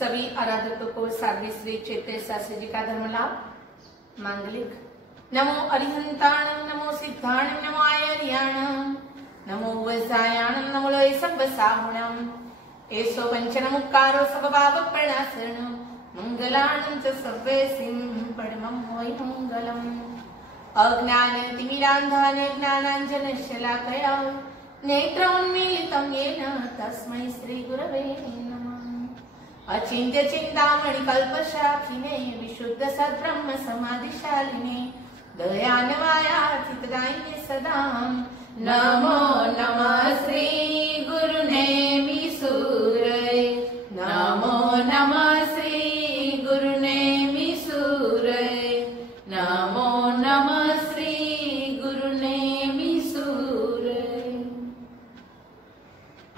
सभी आराधकों को साध्वी श्री चैत्य शास्त्री जी का धर्म लाभ मांगलिक। नमो अरिहंताणं, नमो सिद्धाणं, नमो आयर्याणं, नमो वसायाणं, नमो लोय सब्बसाहुणं। एषो पंचनमुक्कारो सबभावप्रणाशनं, मंगलानं च सर्वेसिं परमं वै मंगलम्। अज्ञानतिमिरान्धान् ज्ञानाञ्जनशलाकया नेत्रोन्मीलितं येन तस्मै श्रीगुरवे नमः। अचिन्त्य चिन्तामणि कल्पशाखिने विशुद्ध सद्ब्रह्म समाधिशालिने दयान्वयाचितदायिने सदा नमो नमः श्री गुरुनेमि सूरय। नमो नमः श्री गुरुनेमि सूरय। नमो नमः श्री गुरुनेमि सूरय।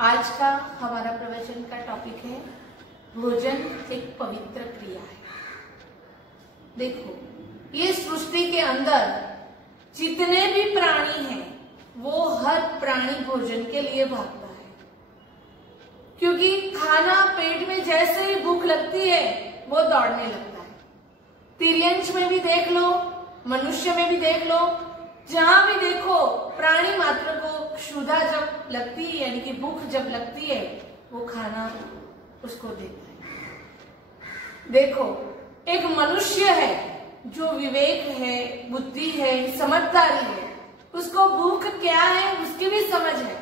आज का हमारा प्रवचन का टॉपिक है भोजन एक पवित्र क्रिया है। देखो, ये सृष्टि के अंदर जितने भी प्राणी हैं वो हर प्राणी भोजन के लिए भागता है, क्योंकि खाना पेट में जैसे ही भूख लगती है वो दौड़ने लगता है। तिर्यंश में भी देख लो, मनुष्य में भी देख लो, जहां भी देखो प्राणी मात्र को क्षुधा जब लगती है यानी कि भूख जब लगती है वो खाना उसको देता है। देखो, एक मनुष्य है जो विवेक है, बुद्धि है, समझदारी है, उसको भूख क्या है उसकी भी समझ है।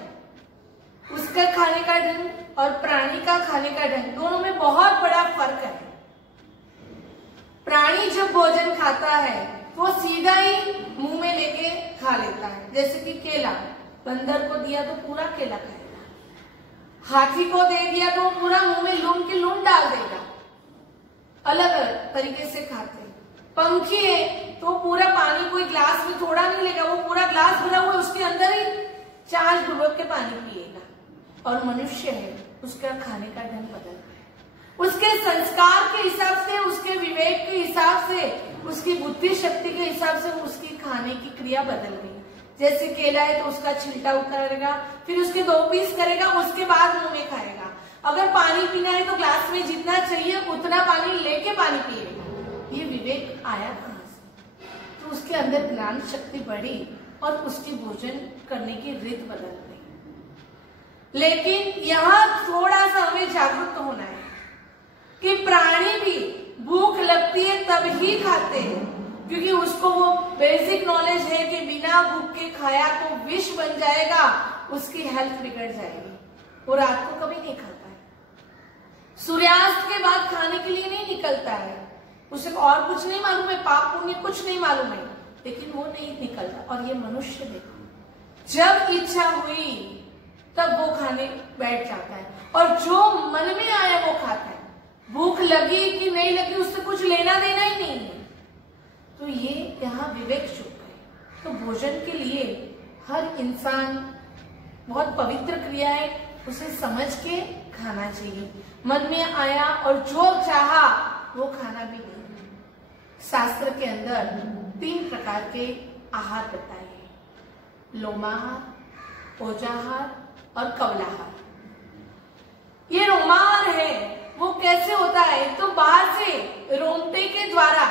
उसका खाने का ढंग और प्राणी का खाने का ढंग दोनों में बहुत बड़ा फर्क है। प्राणी जब भोजन खाता है वो सीधा ही मुंह में लेके खा लेता है, जैसे कि केला बंदर को दिया तो पूरा केला खाएगा, हाथी को दे दिया तो वो पूरा मुंह में लूम की लूम डाल देगा। अलग अलग तरीके से खाते हैं। पंखी है तो पूरा पानी कोई ग्लास में थोड़ा नहीं लेगा, वो पूरा ग्लास भरा हुआ उसके अंदर ही 4 डुबक के पानी पिएगा। और मनुष्य है, उसका खाने का ढंग बदल है, उसके संस्कार के हिसाब से, उसके विवेक के हिसाब से, उसकी बुद्धि शक्ति के हिसाब से उसकी खाने की क्रिया बदल गई। जैसे केला है तो उसका छिलटा उतारेगा, फिर उसके 2 पीस करेगा, उसके बाद मुंह में खाएगा। अगर पानी पीना है तो ग्लास में जितना चाहिए उतना पानी लेके पानी पिएगा। ये विवेक आया कहां से? तो उसके अंदर ज्ञान शक्ति बढ़ी और उसकी भोजन करने की रीत बदल गई। लेकिन यहाँ थोड़ा सा हमें जागरूक होना है कि प्राणी भी भूख लगती है तब ही खाते हैं, क्योंकि उसको वो बेसिक नॉलेज है कि बिना भूख के खाया तो विष बन जाएगा, उसकी हेल्थ बिगड़ जाएगी। वो रात को कभी नहीं खाता है, सूर्यास्त के बाद खाने के लिए नहीं निकलता है, उसे और कुछ नहीं मालूम है, पाप पुण्य कुछ नहीं मालूम है, लेकिन वो नहीं निकलता। और ये मनुष्य देखो, जब इच्छा हुई तब वो खाने बैठ जाता है और जो मन में आया वो खाता है। भूख लगी कि नहीं लगी उससे कुछ लेना देना ही नहीं है। तो ये यहाँ विवेक चूक है। तो भोजन के लिए हर इंसान बहुत पवित्र क्रिया है, उसे समझ के खाना चाहिए। मन में आया और जो चाहा वो खाना भी नहीं। शास्त्र के अंदर 3 प्रकार के आहार बताए हैं, लोमाहार, ओजाहार और कवलाहार। ये लोमाहार है वो कैसे होता है? तो बाहर से रोमटे के द्वारा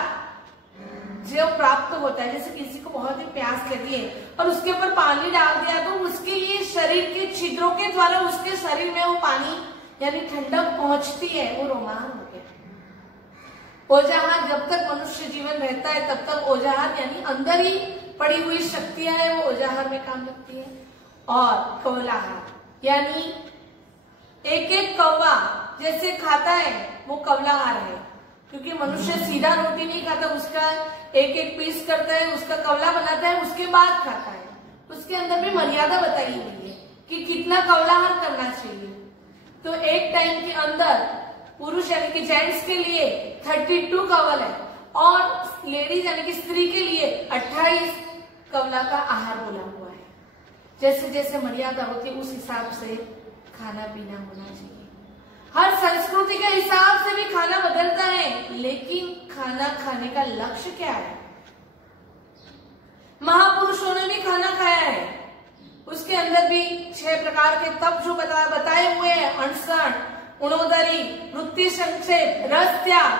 जो प्राप्त होता है, जैसे किसी को बहुत ही प्यास लगी है और उसके ऊपर पानी डाल दिया तो उसके ये शरीर के छिद्रों के द्वारा उसके शरीर में वो पानी यानी ठंडक पहुंचती है, वो रोमाहार हो गया। ओजाहार, जब तक मनुष्य जीवन रहता है तब तक ओजाहार यानी अंदर ही पड़ी हुई शक्तियां हैं वो ओजाहार में काम लगती है। और कवलाहार यानी एक एक कौवा जैसे खाता है वो कवलाहार है, क्योंकि मनुष्य सीधा रोटी नहीं खाता, उसका एक एक पीस करता है, उसका कवला बनाता है, उसके बाद खाता है। उसके अंदर भी मर्यादा बताई हुई है कि कितना कवलाहार करना चाहिए। तो एक टाइम के अंदर पुरुष यानी कि जेंट्स के लिए 32 कवल है और लेडीज यानी कि स्त्री के लिए 28 कवला का आहार बोला हुआ है। जैसे जैसे मर्यादा होती है उस हिसाब से खाना पीना होना चाहिए। हर संस्कृति के हिसाब से भी खाना बदलता है, लेकिन खाना खाने का लक्ष्य क्या है? महापुरुषों ने भी खाना खाया है, उसके अंदर भी 6 प्रकार के तप जो बताए हुए हैं, अनशन, उणोदरी, वृत्ति संक्षेप, रस त्याग,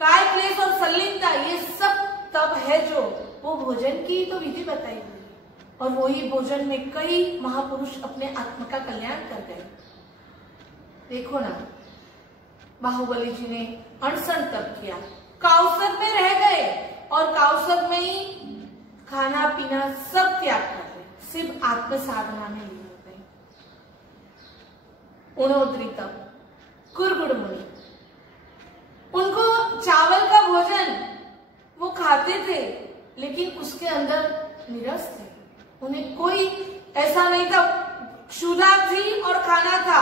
काय क्लेश और संलीनता, ये सब तप है जो वो भोजन की तो विधि बताई हुई है। और वही भोजन में कई महापुरुष अपने आत्मा का कल्याण कर गए। देखो ना, बाहुबली जी ने अनशन तप किया, काउसर में रह गए और काउसर में ही खाना पीना सब त्याग कर गए, सिर्फ आत्म साधना में लीन हो गए। उणोदरी तप, कुरगुड़ मुनि, उनको चावल का भोजन वो खाते थे लेकिन उसके अंदर निरस थे, उन्हें कोई ऐसा नहीं था, क्षुधा थी और खाना था,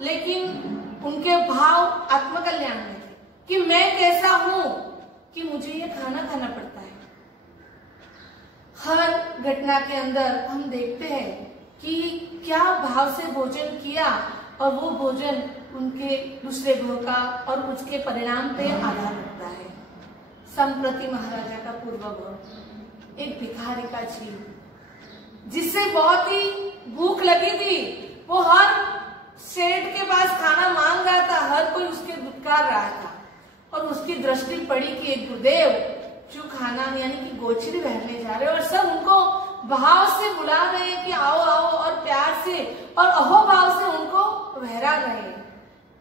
लेकिन उनके भाव आत्मकल्याण में थे कि मैं कैसा हूं कि मुझे ये खाना खाना पड़ता है। हर घटना के अंदर हम देखते हैं कि क्या भाव से भोजन किया और वो भोजन उनके दूसरे ग्रह का और उसके परिणाम पे आधार रखता है। संप्रति महाराजा का पूर्वग्रह एक भिखारी का जीव, जिससे बहुत ही भूख लगी थी, वो हर सेठ के पास खाना मांग रहा था, हर कोई उसके दुत्कार रहा था और उसकी दृष्टि पड़ी कि एक गुरुदेव जो खाना यानी कि गोचरी बहरने जा रहे और सब उनको भाव से बुला रहे हैं कि आओ आओ और प्यार से और अहो भाव से उनको बहरा रहे हैं।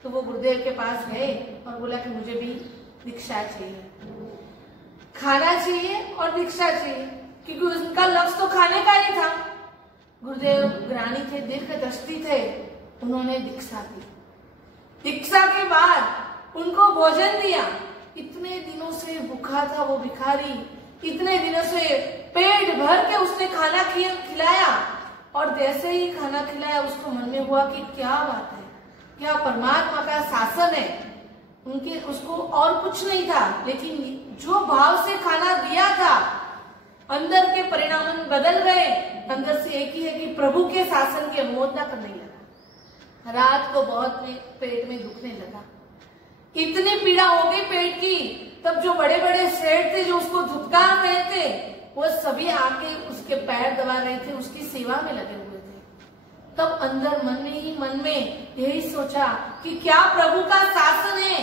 तो वो गुरुदेव के पास गए और बोला कि मुझे भी दीक्षा चाहिए, खाना चाहिए और दीक्षा चाहिए, क्योंकि उनका लक्ष्य तो खाने का ही था। गुरुदेव ज्ञानी थे, दीर्घ दृष्टि थे, उन्होंने दीक्षा दी। दीक्षा के बाद उनको भोजन दिया। इतने दिनों से भूखा था वो भिखारी, इतने दिनों से पेट भर के उसने खाना खिलाया और जैसे ही खाना खिलाया उसको मन में हुआ कि क्या बात है, क्या परमात्मा का शासन है। उनके उसको और कुछ नहीं था, लेकिन जो भाव से खाना दिया था अंदर के परिणाम बदल गए। अंदर से एक ही है कि प्रभु के शासन की अनुमोदना करने लगा। रात को बहुत पेट में दुखने लगा, इतनी पीड़ा हो गई पेट की। तब जो बड़े बड़े सेठ थे जो उसको धुतकार रहे थे, वो सभी आके उसके पैर दबा रहे थे, उसकी सेवा में लगे हुए थे। तब अंदर मन में यही सोचा कि क्या प्रभु का शासन है,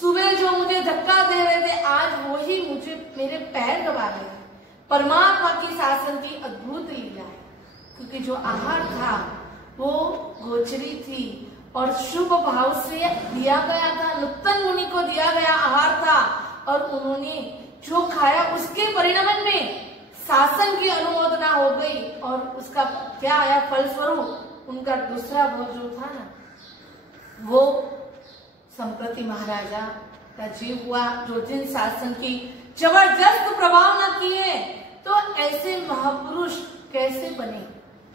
सुबह जो मुझे धक्का दे रहे थे आज वही मुझे मेरे पैर दबा रहे हैं। परमात्मा की शासन की अद्भुत लीला है, क्योंकि जो आहार था वो गोचरी थी और शुभ भाव से दिया गया था, नुत्तन मुनि को दिया गया आहार था और उन्होंने जो खाया उसके परिणाम में शासन की अनुमोदना हो गई और उसका क्या आया फलस्वरूप, उनका दूसरा भोज जो था ना वो संप्रति महाराजा का जीव हुआ, जो जिन शासन की जबरदस्त प्रभाव न किए। तो ऐसे महापुरुष कैसे बने?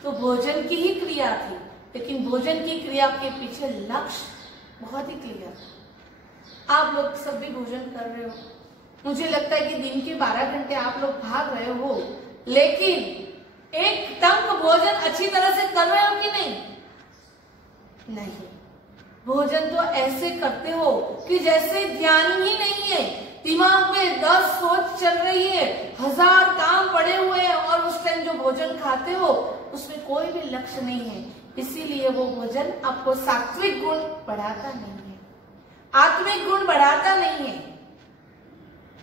तो भोजन की ही क्रिया थी, लेकिन भोजन की क्रिया के पीछे लक्ष्य बहुत ही क्लियर था। आप लोग सब भी भोजन कर रहे हो, मुझे लगता है कि दिन के 12 घंटे आप लोग भाग रहे हो, लेकिन एक टंक भोजन अच्छी तरह से कर रहे हो कि नहीं? नहीं, भोजन तो ऐसे करते हो कि जैसे ध्यान ही नहीं है, दिमाग में 10 सोच चल रही है, 1000 काम पड़े हुए हैं और उस टाइम जो भोजन खाते हो उसमें कोई भी लक्ष्य नहीं है। इसीलिए वो भोजन आपको सात्विक गुण बढ़ाता नहीं है, आत्मिक गुण बढ़ाता नहीं है।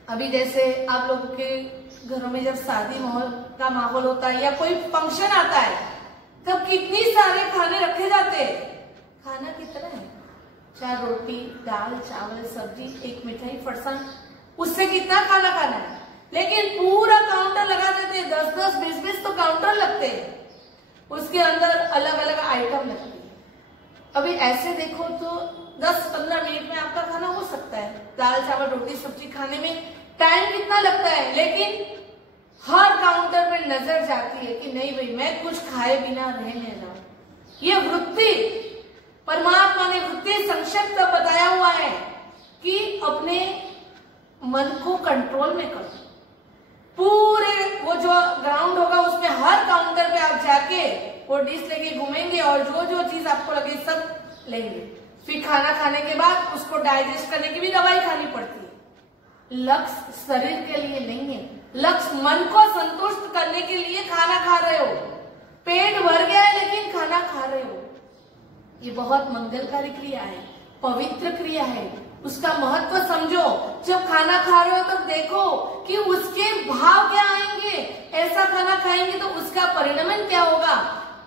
अभी जैसे आप लोगों के घरों में जब शादी का माहौल होता है या कोई फंक्शन आता है, तब कितनी सारे खाने रखे जाते हैं। खाना कितना है? 4 रोटी, दाल, चावल, सब्जी, एक मिठाई, फरसान, उससे कितना खाना खाना है? लेकिन पूरा काउंटर लगा देते हैं, 10-10, 20-20 तो काउंटर लगते हैं, उसके अंदर अलग अलग आइटम लगती है। अभी ऐसे देखो तो 10-15 मिनट में आपका खाना हो सकता है। दाल, चावल, रोटी, सब्जी खाने में टाइम कितना लगता है, लेकिन हर काउंटर पे नजर जाती है कि नहीं भाई मैं कुछ खाए बिना रहने जाऊं। ये वृत्ति परमात्मा ने वृत्ति संक्षिप्त बताया हुआ है कि अपने मन को कंट्रोल में करो। पूरे वो जो ग्राउंड होगा उसमें हर काउंटर पे आप जाके वो डिश लेके घूमेंगे और जो जो चीज आपको लगे सब लेंगे। फिर खाना खाने के बाद उसको डाइजेस्ट करने की भी दवाई खानी पड़ती है। लक्ष्य शरीर के लिए नहीं है, लक्ष्य मन को संतुष्ट करने के लिए खाना खा रहे हो। पेट भर गया है लेकिन खाना खा रहे हो, ये बहुत मंगलकारी क्रिया है। पवित्र क्रिया है, उसका महत्व समझो। जब खाना खा रहे हो तब देखो कि उसके भाव क्या आएंगे। ऐसा खाना खाएंगे तो उसका परिणाम क्या होगा।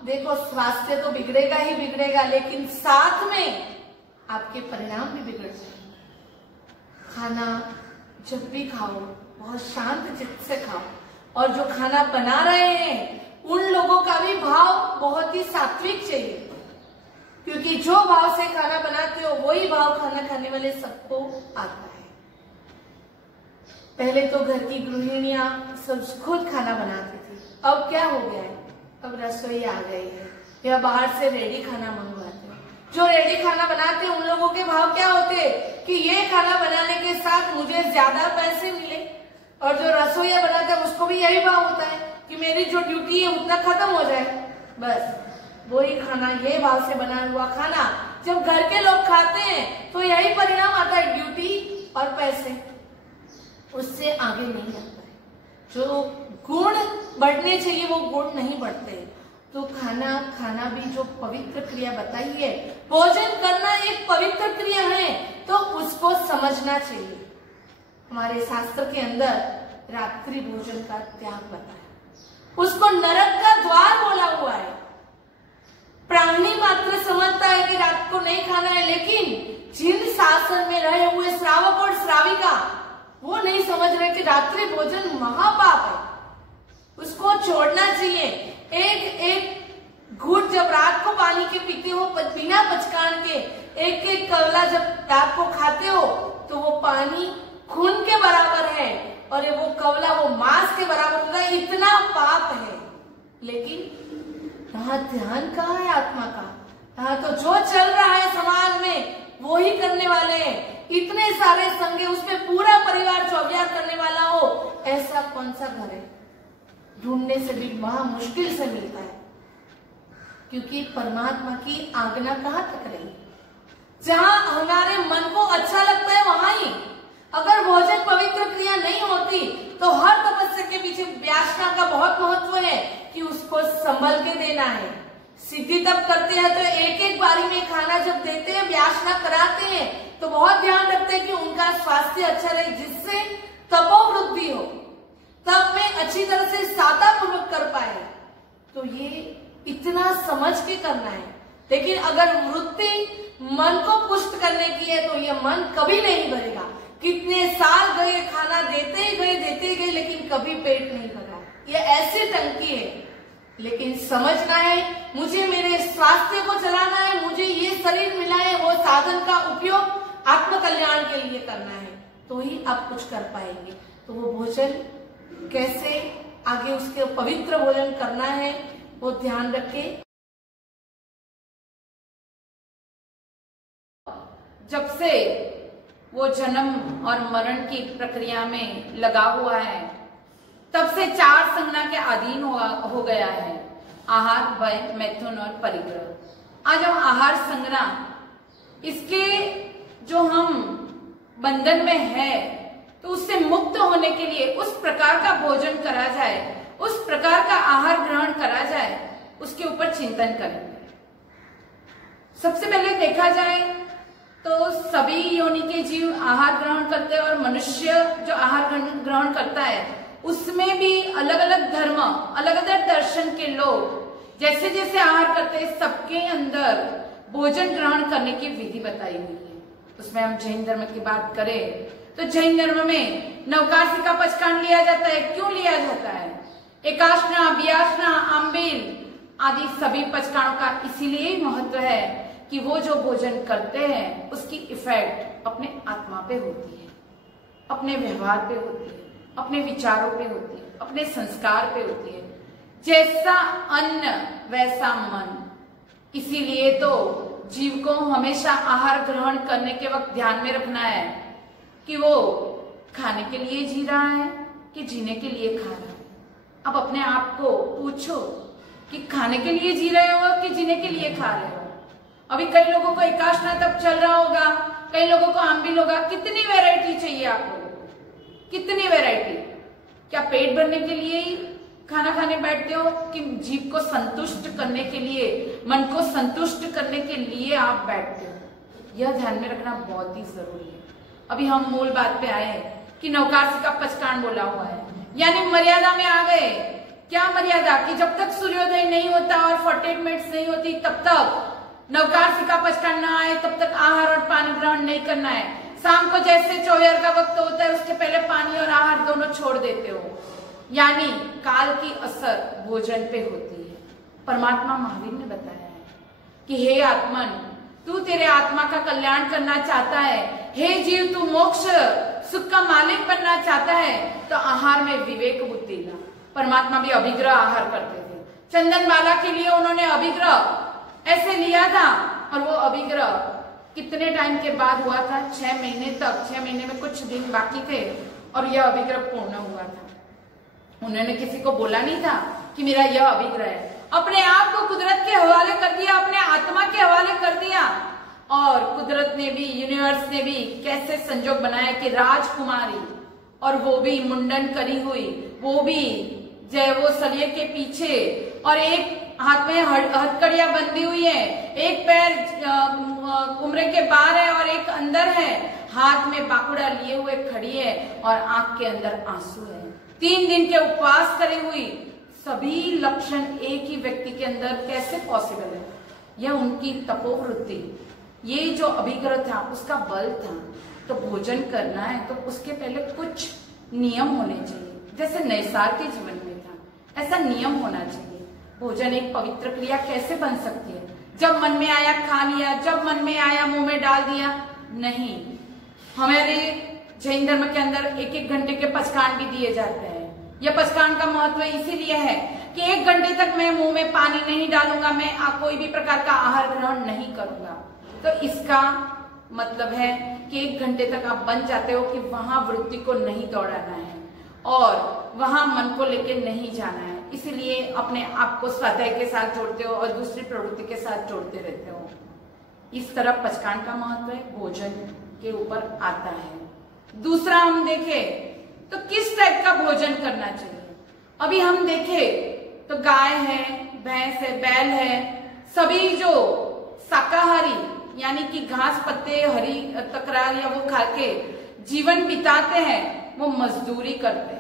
देखो स्वास्थ्य तो बिगड़ेगा ही बिगड़ेगा, लेकिन साथ में आपके परिणाम भी बिगड़ जाएंगे। खाना जब भी खाओ बहुत शांत चित्त से खाओ, और जो खाना बना रहे हैं उन लोगों का भी भाव बहुत ही सात्विक चाहिए, क्योंकि जो भाव से खाना बनाते हो वही भाव खाना खाने वाले सबको आता है। पहले तो घर की गृहिणियां सब खुद खाना बनाती थी, अब क्या हो गया है, अब रसोई आ गई है या बाहर से रेडी खाना मंगवाते हो। जो रेडी खाना बनाते हैं उन लोगों के भाव क्या होते कि ये खाना बनाने के साथ मुझे ज्यादा पैसे मिले, और जो रसोईया बनाते हैं उसको भी यही भाव होता है कि मेरी जो ड्यूटी है उतना खत्म हो जाए। बस वही खाना, ये भाव से बना हुआ खाना जब घर के लोग खाते हैं तो यही परिणाम आता है, ड्यूटी और पैसे, उससे आगे नहीं जाता है। जो गुण बढ़ने चाहिए वो गुण नहीं बढ़ते। तो खाना भी जो पवित्र क्रिया बताई है, भोजन करना एक पवित्र क्रिया है, तो उसको समझना चाहिए। हमारे शास्त्र के अंदर रात्रि भोजन का त्याग बताया, उसको नरक का द्वार बोला हुआ है। प्राणी मात्र समझता है कि रात को नहीं खाना है, लेकिन जिन शासन में रहे हुए श्रावक और श्राविका वो नहीं समझ रहे कि रात्रि भोजन महापाप है, उसको छोड़ना चाहिए। एक घूंट जब रात को पानी के पीते हो बिना पचकान के, एक एक कवला जब रात को खाते हो तो वो पानी खून के बराबर है, और वो कवला वो मांस के बराबर होता है, इतना पाप है। लेकिन यहाँ ध्यान कहाँ है आत्मा का। यहाँ तो जो चल रहा है समाज में वो ही करने वाले हैं। इतने सारे संग, उसमें पूरा परिवार चौबियार करने वाला हो, ऐसा कौन सा घर है। ढूंढने से भी वहां मुश्किल से मिलता है, क्योंकि परमात्मा की आज्ञा कहाँ तक रही, जहाँ हमारे मन को अच्छा लगता है वहां ही। अगर भोजन पवित्र क्रिया नहीं होती तो हर तपस्या के पीछे व्यासना का बहुत महत्व है कि उसको संभल के देना है। सिद्धि तब करते हैं तो एक एक बारी में खाना जब देते हैं, व्यासना कराते हैं तो बहुत ध्यान रखते हैं कि उनका स्वास्थ्य अच्छा रहे, जिससे तपोवृद्धि हो, तब में अच्छी तरह से साता पूर्वक कर पाए। तो ये इतना समझ के करना है। लेकिन अगर वृत्ति मन को पुष्ट करने की है तो ये मन कभी नहीं भरेगा। कितने साल गए, खाना देते गए, लेकिन कभी पेट नहीं भरा। ये ऐसी टंकी है। लेकिन समझना है मुझे मेरे स्वास्थ्य को चलाना है, मुझे ये शरीर मिला है, वो साधन का उपयोग आत्म कल्याण के लिए करना है, तो ही आप कुछ कर पाएंगे। तो वो भोजन कैसे आगे उसके पवित्र भोजन करना है वो ध्यान रखे। जब से वो जन्म और मरण की प्रक्रिया में लगा हुआ है, तब से 4 संज्ञा के अधीन हो गया है, आहार, भय, मैथुन और परिग्रह। आज हम आहार संज्ञा, इसके जो हम बंधन में है, तो उससे मुक्त होने के लिए उस प्रकार का भोजन करा जाए, उस प्रकार का आहार ग्रहण करा जाए, उसके ऊपर चिंतन करेंगे। सबसे पहले देखा जाए तो सभी योनि के जीव आहार ग्रहण करते हैं, और मनुष्य जो आहार ग्रहण करता है उसमें भी अलग अलग धर्म, अलग अलग दर्शन के लोग जैसे जैसे आहार करते हैं, सबके अंदर भोजन ग्रहण करने की विधि बताई हुई है। उसमें हम जैन धर्म की बात करें तो जैन धर्म में नवकासी का पचकान लिया जाता है। क्यों लिया जाता है? एकाशना, बियाशना, आम्बील आदि सभी पचकानों का इसीलिए महत्व है कि वो जो भोजन करते हैं उसकी इफेक्ट अपने आत्मा पे होती है, अपने व्यवहार पे होती है, अपने विचारों पे होती है, अपने संस्कार पे होती है। जैसा अन्न वैसा मन। इसीलिए तो जीव को हमेशा आहार ग्रहण करने के वक्त ध्यान में रखना है कि वो खाने के लिए जी रहा है कि जीने के लिए खा रहा है। अब अपने आप को पूछो कि खाने के लिए जी रहे हो कि जीने के लिए खा रहे हो। अभी कई लोगों को एकाशना तब चल रहा होगा, कई लोगों को आम्बिल होगा। कितनी वैरायटी चाहिए आप लोगों को? कितनी वैरायटी? क्या पेट भरने के लिए ही खाना खाने बैठते हो कि जीव को संतुष्ट करने के लिए, मन को संतुष्ट करने के लिए आप बैठते हो? यह ध्यान में रखना बहुत ही जरूरी है। अभी हम मूल बात पे आए कि नवकार्षिका पचकांड बोला हुआ है, यानी मर्यादा में आ गए। क्या मर्यादा? कि जब तक सूर्योदय नहीं होता और 48 मिनट्स नहीं होती तब तक नवकार्षिका पचकांड ना आए, तब तक आहार और पानी ग्रहण नहीं करना है। शाम को जैसे चौहर का वक्त होता है उसके पहले पानी और आहार दोनों छोड़ देते हो, यानी काल की असर भोजन पे होती है। परमात्मा महावीर ने बताया है कि हे आत्मन, तू तेरे आत्मा का कल्याण करना चाहता है, हे जीव तू मोक्ष सुख का मालिक बनना चाहता है, तो आहार में विवेक बुद्धि ला। परमात्मा भी अभिग्रह आहार करते थे। चंदन बाला के लिए उन्होंने अभिग्रह ऐसे लिया था, और वो अभिग्रह कितने टाइम के बाद हुआ था? 6 महीने तक, 6 महीने में कुछ दिन बाकी थे और यह अभिग्रह पूर्ण हुआ था। उन्होंने किसी को बोला नहीं था कि मेरा यह अभिग्रह है, अपने आप को कुदरत के हवाले कर दिया, अपने आत्मा के हवाले कर दिया। और कुदरत ने भी, यूनिवर्स ने भी कैसे संजोग बनाया कि राजकुमारी, और वो भी मुंडन करी हुई, वो भी जय वो सलिए के पीछे, और एक हाथ में हथकड़ियां बंधी हुई है, एक पैर उम्र के बाहर है और एक अंदर है, हाथ में बाकुड़ा लिए हुए खड़ी है और आंख के अंदर आंसू है। 3 दिन के उपवास करे हुई, सभी लक्षण एक ही व्यक्ति के अंदर कैसे पॉसिबल है? यह उनकी तपोवृत्ति, ये जो अभिग्रह था उसका बल था। तो भोजन करना है तो उसके पहले कुछ नियम होने चाहिए, जैसे नैसार के जीवन में था ऐसा नियम होना चाहिए। भोजन एक पवित्र क्रिया कैसे बन सकती है? जब मन में आया खा लिया, जब मन में आया मुंह में डाल दिया? नहीं। हमारे जैन धर्म के अंदर 1-1 घंटे के पचकांड भी दिए जाते हैं। यह पचकांड का महत्व इसीलिए है कि 1 घंटे तक मैं मुंह में पानी नहीं डालूंगा, मैं कोई भी प्रकार का आहार ग्रहण नहीं करूंगा। तो इसका मतलब है कि 1 घंटे तक आप बन जाते हो कि वहां वृत्ति को नहीं दौड़ाना है और वहां मन को लेके नहीं जाना है। इसीलिए अपने आप को स्वाध्याय के साथ जोड़ते हो और दूसरी प्रवृत्ति के साथ जोड़ते रहते हो। इस तरह पचकांड का महत्व है, भोजन के ऊपर आता है। दूसरा हम देखें तो किस टाइप का भोजन करना चाहिए। अभी हम देखें तो गाय है, भैंस है, बैल है, सभी जो शाकाहारी यानी कि घास पत्ते हरी तकरार या वो खा के जीवन बिताते हैं, वो मजदूरी करते हैं।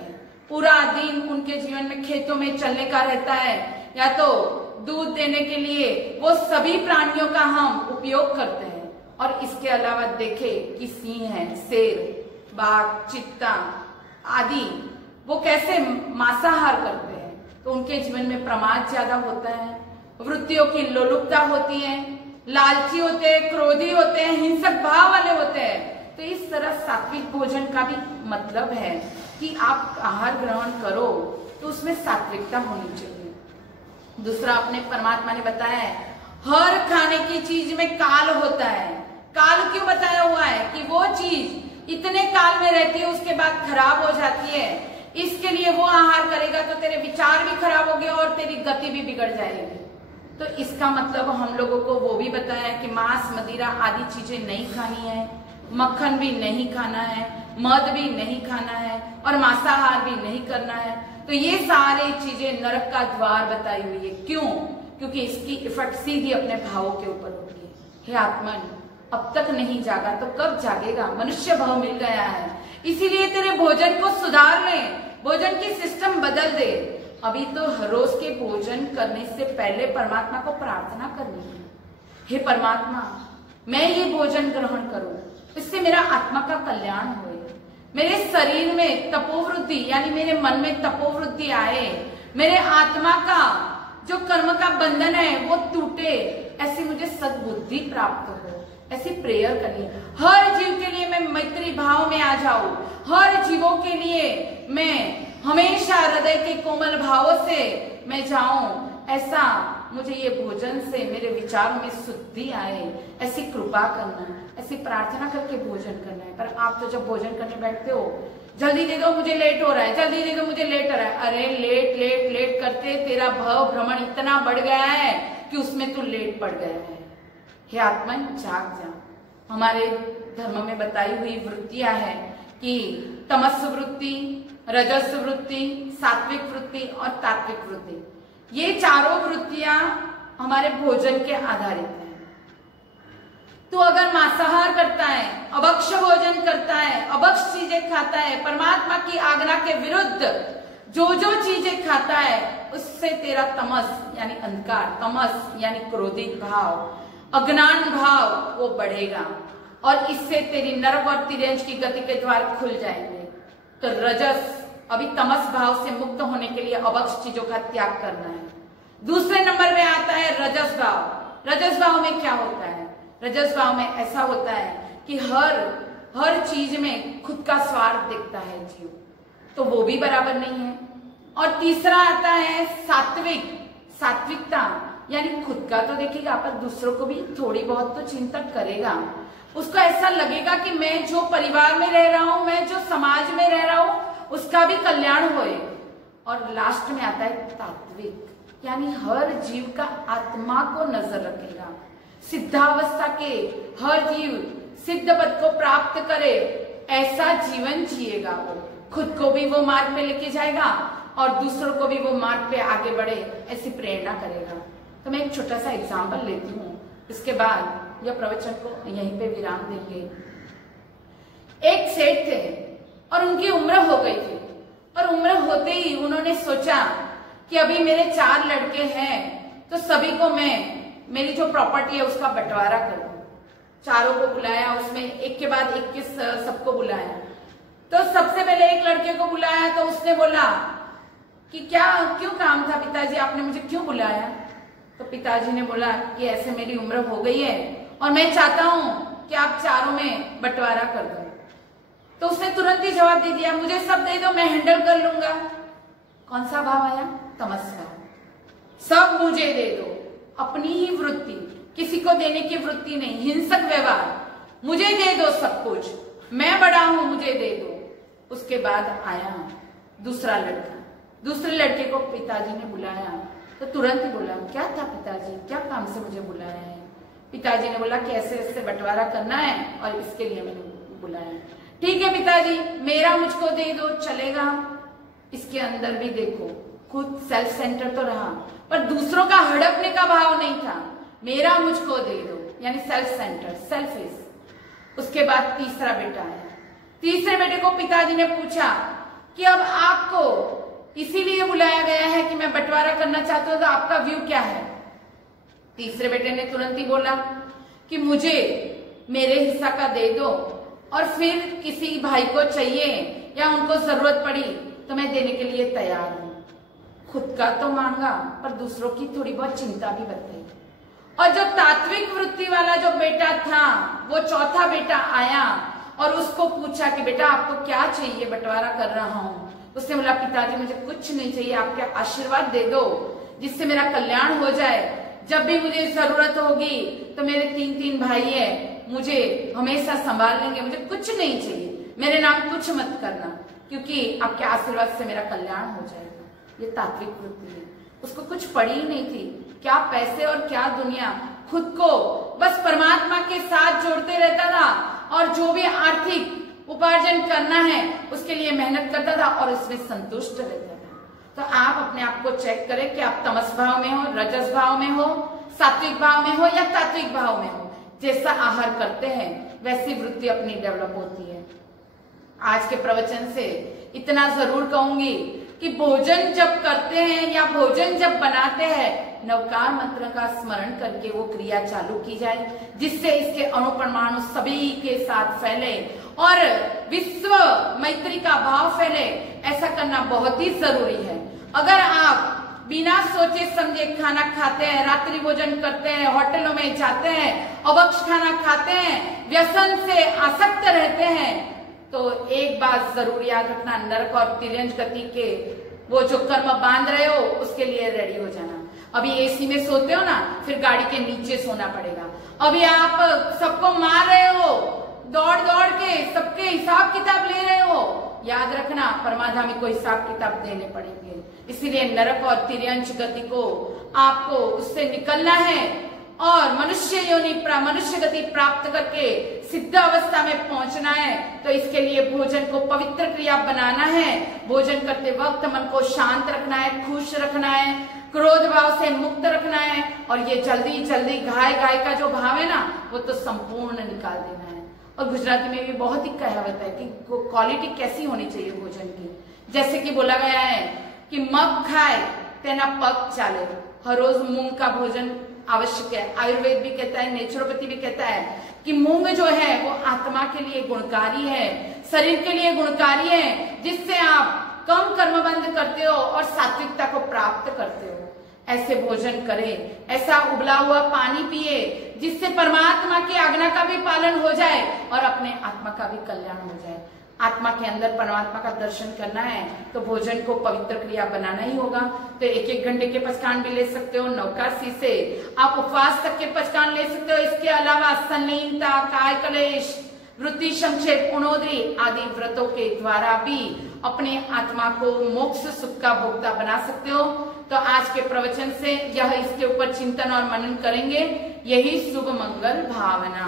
पूरा दिन उनके जीवन में खेतों में चलने का रहता है, या तो दूध देने के लिए वो सभी प्राणियों का हम उपयोग करते हैं। और इसके अलावा देखें कि सिंह है, शेर, बाघ, चीता आदि वो कैसे मांसाहार करते हैं, तो उनके जीवन में प्रमाद ज्यादा होता है, वृत्तियों की लोलुपता होती है, लालची होते हैं, क्रोधी होते हैं, हिंसक भाव वाले होते हैं। तो इस तरह सात्विक भोजन का भी मतलब है कि आप आहार ग्रहण करो तो उसमें सात्विकता होनी चाहिए। दूसरा, अपने परमात्मा ने बताया है हर खाने की चीज में काल होता है। काल क्यों बताया हुआ है? कि वो चीज इतने काल में रहती है उसके बाद खराब हो जाती है, इसके लिए वो आहार करेगा तो तेरे विचार भी खराब होंगे और तेरी गति भी बिगड़ जाएगी। तो इसका मतलब हम लोगों को वो भी बताया है कि मांस, मदिरा आदि चीजें नहीं खानी है, मक्खन भी नहीं खाना है, मद भी नहीं खाना है और मांसाहार भी नहीं करना है। तो ये सारी चीजें नरक का द्वार बताई हुई है। क्यों? क्योंकि इसकी इफेक्ट सीधी अपने भावों के ऊपर होती है। हे आत्मन, अब तक नहीं जागा तो कब जागेगा? मनुष्य भाव मिल गया है, इसीलिए तेरे भोजन को सुधार ले, भोजन की सिस्टम बदल दे। अभी तो हर रोज के भोजन करने से पहले परमात्मा को प्रार्थना करनी है, हे परमात्मा मैं ये भोजन ग्रहण करूं, इससे मेरा आत्मा का कल्याण होए, मेरे शरीर में तपोवृद्धि यानी मेरे मन में तपोवृद्धि आए, मेरे आत्मा का जो कर्म का बंधन है वो टूटे, ऐसी मुझे सद्बुद्धि प्राप्त हो। ऐसी प्रेयर करनी है। हर जीव के लिए मैं मैत्री भाव में आ जाऊं, हर जीवों के लिए मैं हमेशा हृदय के कोमल भावों से मैं जाऊं, ऐसा मुझे ये भोजन से मेरे विचारों में शुद्धि आए, ऐसी कृपा करना, ऐसी प्रार्थना करके भोजन करना है। पर आप तो जब भोजन करने बैठते हो, जल्दी दे दो मुझे लेट हो रहा है, जल्दी दे दो मुझे लेट हो रहा है। अरे लेट लेट लेट करते तेरा भव भ्रमण इतना बढ़ गया है कि उसमें तू लेट पड़ गया है। हे आत्मन जाग जा। हमारे धर्म में बताई हुई वृत्तियां हैं कि तमस वृत्ति, रजस वृत्ति, सात्विक वृत्ति और तात्विक वृत्ति, ये चारों वृत्तियां हमारे भोजन के आधारित हैं। तू अगर मांसाहार करता है, अभक्ष्य भोजन करता है, अभक्ष्य चीजें खाता है, परमात्मा की आज्ञा के विरुद्ध जो जो चीजें खाता है, उससे तेरा तमस यानी अंधकार, तमस यानी क्रोधित भाव, अज्ञान भाव वो बढ़ेगा और इससे तेरी नरक और तिर्यंच की गति के द्वार खुल जाएंगे। तो रजस, अभी तमस भाव से मुक्त होने के लिए अभक्ष्य चीजों का त्याग करना है। दूसरे नंबर में आता है रजस भाव। रजस भाव में क्या होता है? रजस भाव में ऐसा होता है कि हर चीज में खुद का स्वार्थ दिखता है जीव, तो वो भी बराबर नहीं है। और तीसरा आता है सात्विकता, यानी खुद का तो देखेगा पर दूसरों को भी थोड़ी बहुत तो चिंतन करेगा। उसको ऐसा लगेगा कि मैं जो परिवार में रह रहा हूं, मैं जो समाज में रह रहा हूं, उसका भी कल्याण होए। और लास्ट में आता है तात्विक, यानी हर जीव का आत्मा को नजर रखेगा। सिद्धावस्था के हर जीव सिद्ध पद को प्राप्त करे, ऐसा जीवन जिएगा। वो खुद को भी वो मार्ग पे लेके जाएगा और दूसरों को भी वो मार्ग पे आगे बढ़े, ऐसी प्रेरणा करेगा। तो मैं एक छोटा सा एग्जाम्पल लेती हूँ, इसके बाद यह प्रवचन को यहीं पे विराम देंगे। एक सेठ थे और उनकी उम्र हो गई थी, और उम्र होते ही उन्होंने सोचा कि अभी मेरे 4 लड़के हैं, तो सभी को मैं मेरी जो प्रॉपर्टी है उसका बंटवारा कर दूं। चारों को बुलाया, उसमें एक के बाद 21 सबको बुलाया। तो सबसे पहले एक लड़के को बुलाया, तो उसने बोला कि क्यों काम था पिताजी, आपने मुझे क्यों बुलाया? तो पिताजी ने बोला कि ऐसे मेरी उम्र हो गई है और मैं चाहता हूं कि आप चारों में बंटवारा कर दो। तो उसने तुरंत ही जवाब दे दिया, मुझे सब दे दो, मैं हैंडल कर लूंगा। कौन सा भाव आया? तमस भाव। सब मुझे दे दो, अपनी ही वृत्ति, किसी को देने की वृत्ति नहीं, हिंसक व्यवहार, मुझे दे दो सब कुछ, मैं बड़ा हूं, मुझे दे दो। उसके बाद आया दूसरा लड़का। दूसरे लड़के को पिताजी ने बुलाया, तो तुरंत ही बोला, क्या था पिताजी, क्या काम से मुझे बुलाया है? पिताजी ने बोला कि ऐसे ऐसे बंटवारा करना है और इसके लिए मैंने बुलाया। ठीक है पिताजी, मेरा मुझको दे दो, चलेगा। इसके अंदर भी देखो, खुद सेल्फ सेंटर तो रहा, पर दूसरों का हड़पने का भाव नहीं था। मेरा मुझको दे दो, यानी सेल्फ सेंटर, सेल्फिश। उसके बाद तीसरा बेटा आया। तीसरे बेटे को पिताजी ने पूछा कि अब आपको इसीलिए बुलाया गया है कि मैं बंटवारा करना चाहता हूं, तो आपका व्यू क्या है? तीसरे बेटे ने तुरंत ही बोला कि मुझे मेरे हिस्सा का दे दो, और फिर किसी भाई को चाहिए या उनको जरूरत पड़ी तो मैं देने के लिए तैयार हूं। खुद का तो मांगा, पर दूसरों की थोड़ी बहुत चिंता भी बताई। और जो तात्विक वृत्ति वाला जो बेटा था, वो चौथा बेटा आया और उसको पूछा कि बेटा आपको क्या चाहिए, बंटवारा कर रहा हूं। उसने बोला, पिताजी मुझे कुछ नहीं चाहिए, आपके आशीर्वाद दे दो जिससे मेरा कल्याण हो जाए। जब भी मुझे जरूरत होगी तो मेरे 3 भाई है, मुझे हमेशा संभाल लेंगे, मुझे कुछ नहीं चाहिए, मेरे नाम कुछ मत करना, क्योंकि आपके आशीर्वाद से मेरा कल्याण हो जाएगा। ये तात्विक वृत्ति है। उसको कुछ पड़ी ही नहीं थी, क्या पैसे और क्या दुनिया, खुद को बस परमात्मा के साथ जोड़ते रहता था और जो भी आर्थिक उपार्जन करना है उसके लिए मेहनत करता था और इसमें संतुष्ट रहता था। तो आप अपने आप को चेक करें कि आप तमस भाव में हो, रजस भाव में हो, सात्विक भाव में हो या तात्विक भाव में हो। जैसा आहार करते हैं वैसी वृत्ति अपनी डेवलप होती है। आज के प्रवचन से इतना जरूर कहूंगी कि भोजन जब करते हैं या भोजन जब बनाते हैं, नवकार मंत्र का स्मरण करके वो क्रिया चालू की जाए, जिससे इसके अणु परमाणु सभी के साथ फैले और विश्व मैत्री का भाव फैले। ऐसा करना बहुत ही जरूरी है। अगर आप बिना सोचे समझे खाना खाते हैं, रात्रि भोजन करते हैं, होटलों में जाते हैं, अभक्ष्य खाना खाते हैं, व्यसन से आसक्त रहते हैं, तो एक बात जरूर याद रखना, नरक और तिर्यंच गति के वो जो कर्म बांध रहे हो उसके लिए रेडी हो जाना। अभी एसी में सोते हो ना, फिर गाड़ी के नीचे सोना पड़ेगा। अभी आप सबको मार रहे हो, दौड़ दौड़ के सबके हिसाब किताब ले रहे हो, याद रखना परमाधामी को हिसाब किताब देने पड़ेंगे। इसीलिए नरक और तिर्यंच गति को आपको उससे निकलना है और मनुष्य गति प्राप्त करके सिद्ध अवस्था में पहुंचना है। तो इसके लिए भोजन को पवित्र क्रिया बनाना है। भोजन करते वक्त मन को शांत रखना है, खुश रखना है, क्रोध भाव से मुक्त रखना है, और ये जल्दी जल्दी घाय घाय का जो भाव है ना वो तो संपूर्ण निकाल देना है। और गुजराती में भी बहुत ही कहावत है कि क्वालिटी कैसी होनी चाहिए भोजन की। जैसे कि बोला गया है कि मग खाए तेना पग चाले, हर रोज मूंग का भोजन आवश्यक है। आयुर्वेद भी कहता है, नेचुरोपैथी भी कहता है कि मूंग जो है वो आत्मा के लिए गुणकारी है, शरीर के लिए गुणकारी है, जिससे आप कम कर्मबंध करते हो और सात्विकता को प्राप्त करते हो। ऐसे भोजन करें, ऐसा उबला हुआ पानी पिए जिससे परमात्मा की आज्ञा का भी पालन हो जाए और अपने आत्मा का भी कल्याण हो जाए। आत्मा के अंदर परमात्मा का दर्शन करना है तो भोजन को पवित्र क्रिया बनाना ही होगा। तो 1-1 घंटे के पचकान भी ले सकते हो, नौकासी से आप उपवास तक के पचकान ले सकते हो। इसके अलावा संलीनता, काय कलेश, वृत्ति संक्षेप, पुनोदरी आदि व्रतों के द्वारा भी अपने आत्मा को मोक्ष सुख का भोक्ता बना सकते हो। तो आज के प्रवचन से यह इसके ऊपर चिंतन और मनन करेंगे। यही शुभ मंगल भावना।